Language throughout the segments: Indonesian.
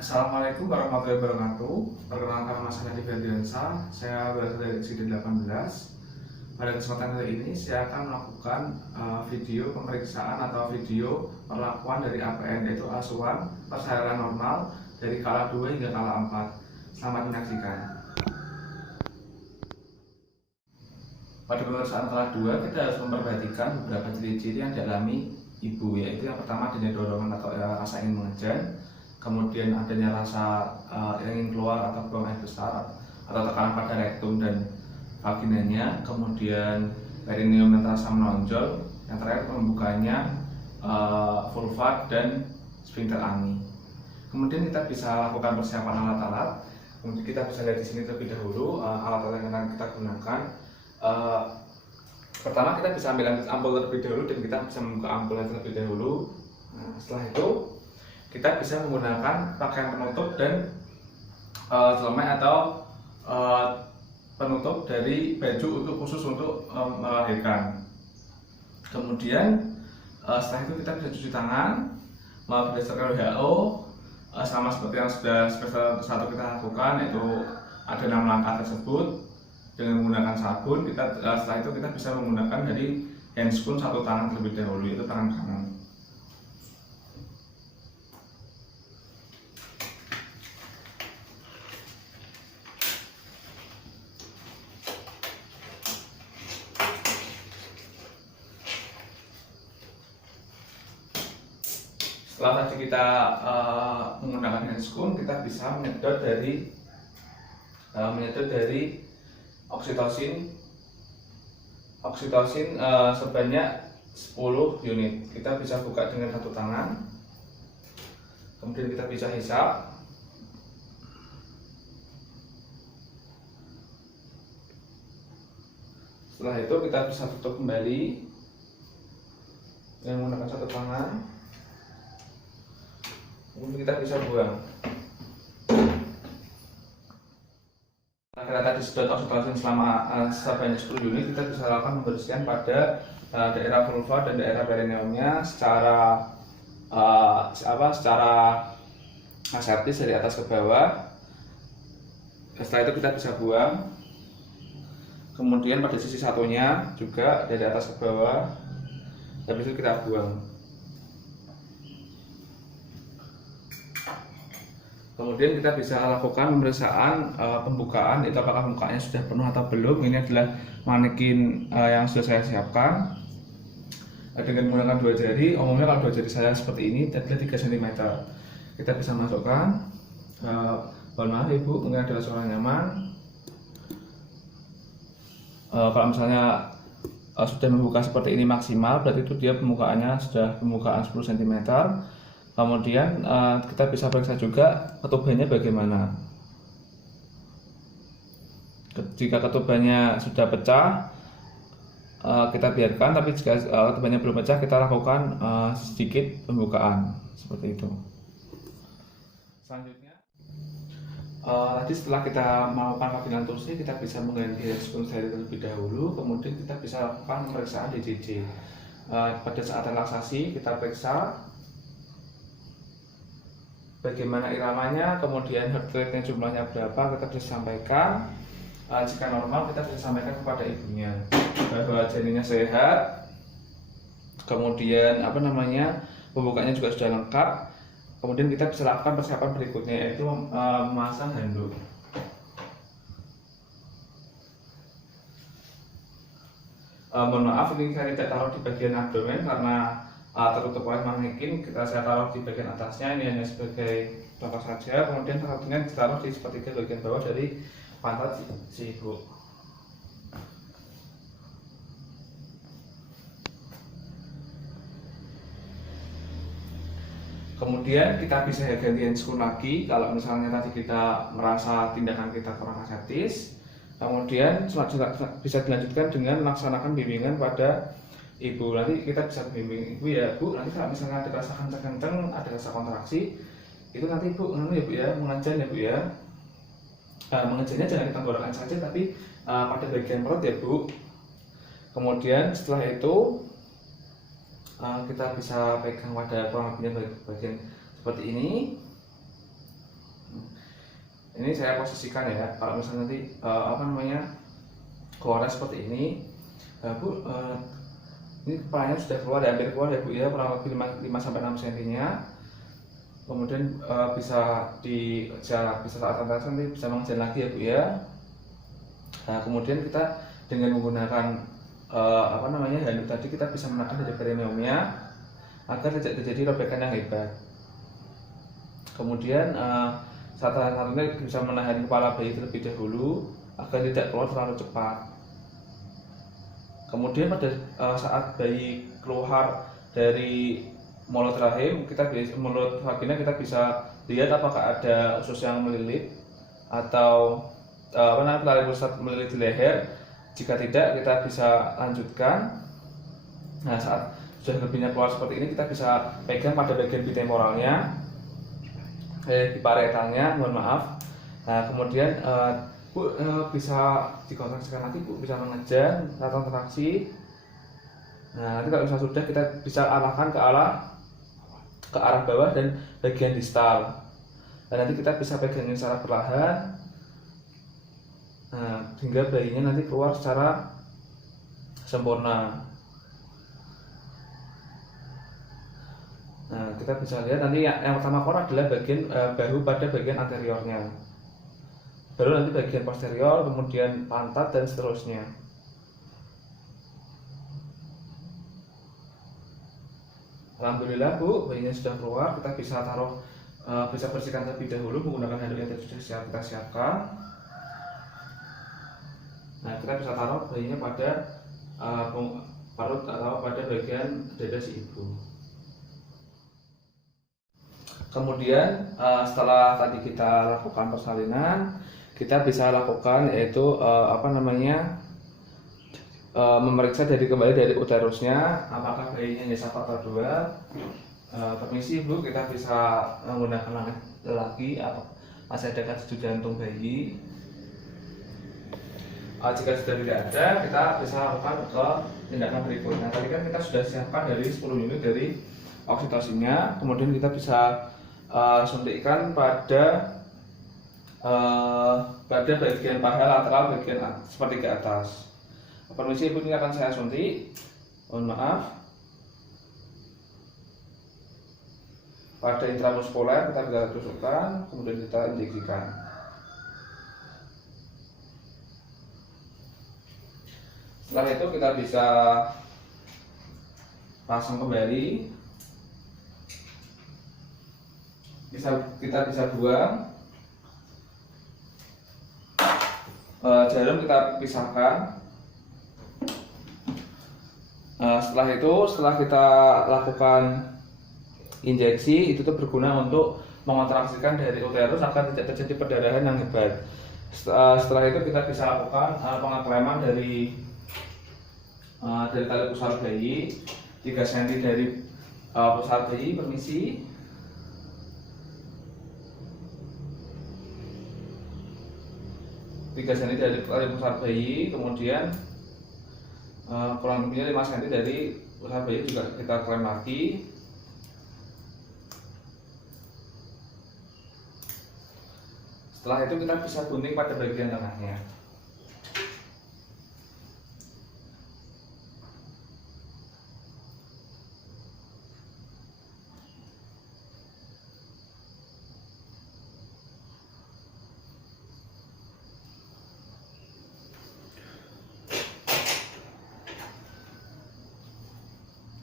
Assalamualaikum warahmatullahi wabarakatuh. Perkenalkan, nama saya Nadif Febriansa. Saya berasal dari XID18. Pada kesempatan kali ini saya akan melakukan video pemeriksaan atau video perlakuan dari APN, yaitu asuhan persalinan normal dari kala 2 hingga kala 4. Selamat menyaksikan. Pada pemeriksaan kala 2 kita harus memperhatikan beberapa ciri-ciri yang dialami ibu, yaitu yang pertama adanya dorongan atau rasa ingin mengejan, kemudian adanya rasa ingin keluar atau buang air besar atau tekanan pada rektum dan vaginanya, kemudian perineum yang terasa menonjol, yang terakhir pembukanya vulva dan sphincter ani. Kemudian kita bisa lakukan persiapan alat-alat. Kemudian kita bisa lihat di sini terlebih dahulu alat-alat yang akan kita gunakan. Pertama kita bisa ambil ampul terlebih dahulu dan kita bisa membuka ampulnya terlebih dahulu. Setelah itu kita bisa menggunakan pakaian penutup dan celemek atau penutup dari baju khusus untuk melahirkan. Kemudian setelah itu kita bisa cuci tangan berdasarkan WHO, sama seperti yang sudah semester 1 kita lakukan, yaitu ada 6 langkah tersebut dengan menggunakan sabun. Setelah itu kita bisa menggunakan dari handscoon satu tangan terlebih dahulu, yaitu tangan kanan. Setelah tadi kita menggunakan handscoon, kita bisa menyedot dari oksitosin sebanyak 10 unit. Kita bisa buka dengan satu tangan, kemudian kita bisa hisap. Setelah itu kita bisa tutup kembali dengan menggunakan satu tangan. Kemudian kita bisa buang. Kita tadi sedot oksitosin selama sebanyak 10 unit, kita bisa lakukan pembersihan pada daerah vulva dan daerah perineumnya secara aseptis dari atas ke bawah. Setelah itu kita bisa buang. Kemudian pada sisi satunya juga dari atas ke bawah. Habis itu kita buang. Kemudian kita bisa lakukan pemeriksaan pembukaan, itu apakah pembukaannya sudah penuh atau belum. Ini adalah manekin yang sudah saya siapkan dengan menggunakan 2 jari. Umumnya kalau 2 jari saya seperti ini adalah 3 cm. Kita bisa masukkan. Mohon maaf ibu, mungkin adalah suara nyaman. Kalau misalnya sudah membuka seperti ini maksimal, berarti itu dia pembukaannya sudah pembukaan 10 cm. Kemudian kita bisa periksa juga ketubannya bagaimana. Jika ketubannya sudah pecah, kita biarkan, tapi jika ketubannya belum pecah, kita lakukan sedikit pembukaan seperti itu. Selanjutnya, tadi setelah kita melakukan vaginal torsi, kita bisa mengganti handscoon terlebih dahulu. Kemudian kita bisa lakukan pemeriksaan DJJ. Pada saat relaksasi kita periksa bagaimana iramanya, kemudian heart rate-nya jumlahnya berapa, kita bisa sampaikan. Jika normal, kita bisa sampaikan kepada ibunya bahwa janinnya sehat. Kemudian pembukanya juga sudah lengkap. Kemudian kita bisa lakukan persiapan berikutnya, yaitu memasang handuk. Mohon maaf, ini saya tidak taruh di bagian abdomen karena tertutup oleh manekin. Saya taruh di bagian atasnya, ini hanya sebagai contoh saja. Kemudian satunya ditaruh di sepertiga bagian bawah dari pantat si ibu. Kemudian kita bisa ganti handscoon lagi kalau misalnya tadi kita merasa tindakan kita kurang aseptis. Kemudian bisa dilanjutkan dengan melaksanakan bimbingan pada ibu. Nanti kita bisa bimbing ibu, ya bu, nanti kalau misalnya ada rasa kenceng-kenceng, ada rasa kontraksi, itu nanti ibu mengejan ya bu ya. Mengejannya jangan di tenggorokan saja, tapi pada bagian perut ya bu. Kemudian setelah itu kita bisa pegang pada kurang lebihnya bagian seperti ini. Ini saya posisikan ya, kalau misalnya nanti keluarnya seperti ini, Bu, ini kepalanya sudah keluar, hampir keluar ya Bu ya, kurang lebih 5-6 cm nya. Kemudian bisa saat nanti bisa mengejar lagi ya Bu ya. Nah, kemudian kita dengan menggunakan handuk tadi, kita bisa menekan dari perineumnya agar tidak terjadi robekan yang hebat. Kemudian saat ini bisa menahan kepala bayi terlebih dahulu agar tidak keluar terlalu cepat. Kemudian pada saat bayi keluar dari mulut rahim, mulut vagina, kita bisa lihat apakah ada usus yang melilit atau tali pusat melilit di leher. Jika tidak, kita bisa lanjutkan. Nah, saat sudah lebihnya keluar seperti ini, kita bisa pegang pada bagian bitemoralnya, di parietalnya, mohon maaf. Nah, kemudian Bu, bisa dikontraksikan lagi Bu, bisa mengejar kontraksi. Nah, nanti kalau misalnya sudah, kita bisa arahkan ke arah bawah dan bagian distal. Dan nanti kita bisa pegangin secara perlahan, hingga bayinya nanti keluar secara sempurna. Nah, kita bisa lihat nanti yang pertama keluar adalah bagian bahu pada bagian anteriornya, baru nanti bagian posterior, kemudian pantat dan seterusnya. Alhamdulillah Bu, bayinya sudah keluar. Kita bisa bisa bersihkan terlebih dahulu menggunakan handuk yang sudah kita siapkan. Nah, kita bisa taruh bayinya pada parut atau pada bagian dada si ibu. Kemudian setelah tadi kita lakukan persalinan, kita bisa lakukan yaitu memeriksa kembali dari uterusnya apakah bayinya hanya 1 atau 2. Permisi Bu, kita bisa menggunakan langit lelaki atau masih ada katuju jantung bayi. Jika sudah tidak ada, kita bisa lakukan ke tindakan berikutnya. Tadi kan kita sudah siapkan dari 10 unit dari oksitosinnya, kemudian kita bisa suntikkan pada bagian paha lateral bagian seperti ke atas. Permisi Ibu, ini akan saya suntik, mohon maaf. Pada intramuskuler kita bisa tusukkan, kemudian kita injeksikan. Setelah itu kita bisa pasang kembali, kita bisa buang. Jarum kita pisahkan. Setelah kita lakukan injeksi, itu tuh berguna untuk mengontraksikan dari uterus agar tidak terjadi perdarahan yang hebat. Setelah itu kita bisa lakukan pengekleman dari tali pusar bayi 3 cm dari pusar bayi. Permisi. Tiga cm dari tali pusar bayi, kemudian kurang lebihnya 5 cm dari pusar bayi juga kita klem lagi. Setelah itu kita bisa gunting pada bagian tengahnya.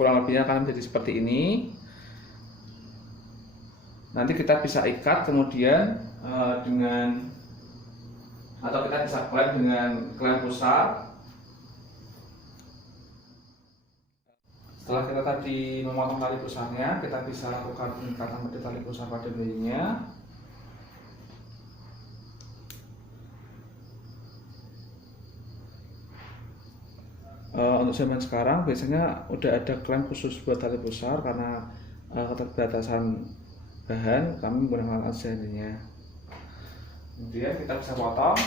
Kurang lebihnya akan menjadi seperti ini. Nanti kita bisa ikat kemudian atau kita bisa klem dengan klem pusar. Setelah kita tadi memotong tali pusarnya, kita bisa lakukan pengikatan pada tali pusar pada bayinya. Untuk zaman sekarang biasanya udah ada klem khusus buat tali pusar karena keterbatasan bahan, kami menggunakan alat seadanya. Kemudian kita bisa potong.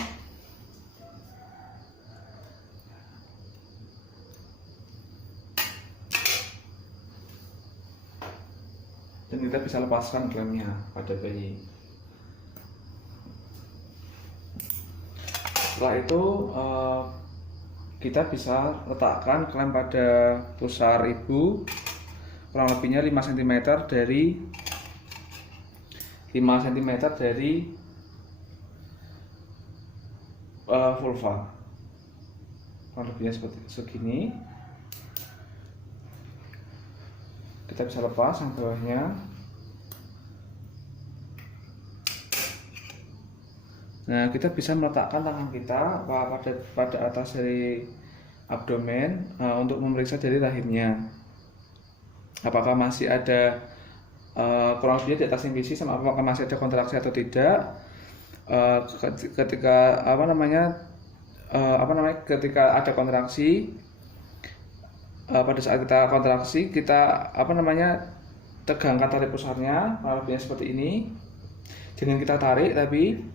Dan kita bisa lepaskan klemnya pada bayi. setelah itu kita bisa letakkan klem pada pusar ibu kurang lebihnya 5 cm dari vulva, kurang lebihnya seperti segini. Kita bisa lepas yang bawahnya. Nah, kita bisa meletakkan tangan kita pada atas dari abdomen untuk memeriksa dari rahimnya. Apakah masih ada kurang lebih di atas misi, sama apakah masih ada kontraksi atau tidak. Ketika ketika ada kontraksi, pada saat kita kontraksi kita tegangkan tali pusarnya, kurang lebihnya seperti ini. Jangan kita tarik, tapi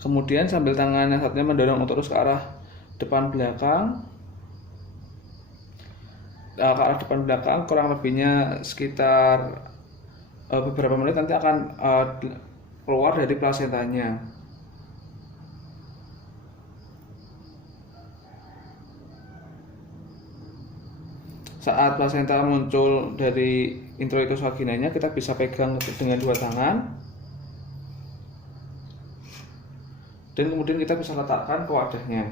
kemudian sambil tangan yang satunya mendorong terus ke arah depan belakang, kurang lebihnya sekitar beberapa menit, nanti akan keluar dari plasentanya. Saat plasenta muncul dari introitus vaginanya, kita bisa pegang dengan 2 tangan. Dan kemudian kita bisa letakkan ke wadahnya.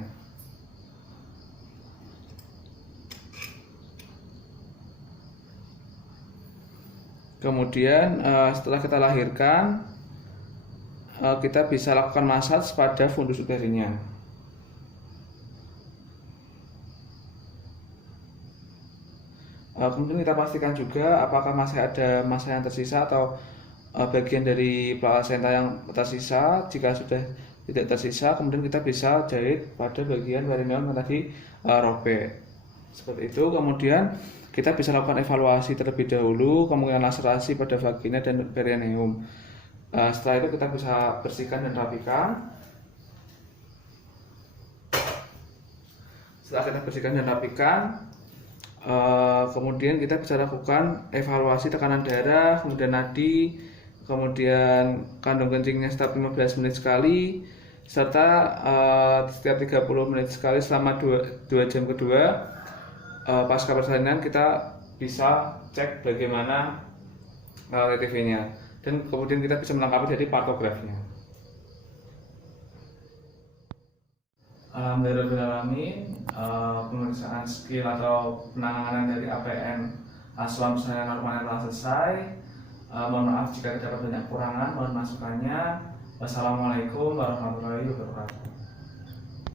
Kemudian setelah kita lahirkan, kita bisa lakukan massage pada fundus uterinya. Kemudian kita pastikan juga apakah masih ada massa yang tersisa atau bagian dari plasenta yang tersisa. Jika sudah tidak tersisa, kemudian kita bisa jahit pada bagian perineum yang tadi robek. Seperti itu. Kemudian kita bisa lakukan evaluasi terlebih dahulu kemungkinan laserasi pada vagina dan perineum. Setelah itu kita bisa bersihkan dan rapikan. Setelah kita bersihkan dan rapikan, kemudian kita bisa lakukan evaluasi tekanan darah, kemudian nadi, kemudian kandung kencingnya setiap 15 menit sekali, serta setiap 30 menit sekali selama 2 jam kedua pasca persalinan. Kita bisa cek bagaimana TTV-nya, dan kemudian kita bisa melengkapi dari partografnya. Alhamdulillahirrahmanirrahim. Pemeriksaan skill atau penanganan dari APN asuhan persalinan normal telah selesai. Mohon maaf jika terdapat banyak kekurangan, mohon masukannya. Wassalamualaikum warahmatullahi wabarakatuh.